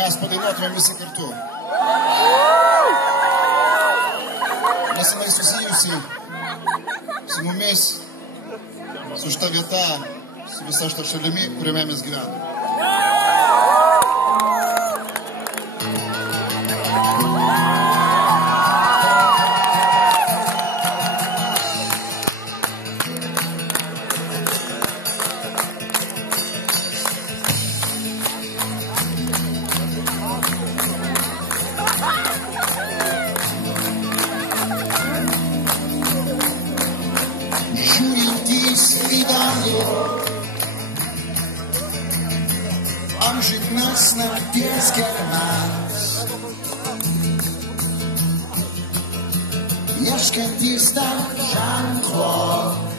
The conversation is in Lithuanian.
mes padainuotumėm visi kartu. Nesenai susijusi su mumis, su šita vieta, su visa šita šalimi, kuriame mes gyvename. Žiūrintys į dangų, amžinas nakties gelmes, ieškantys dar ženklo.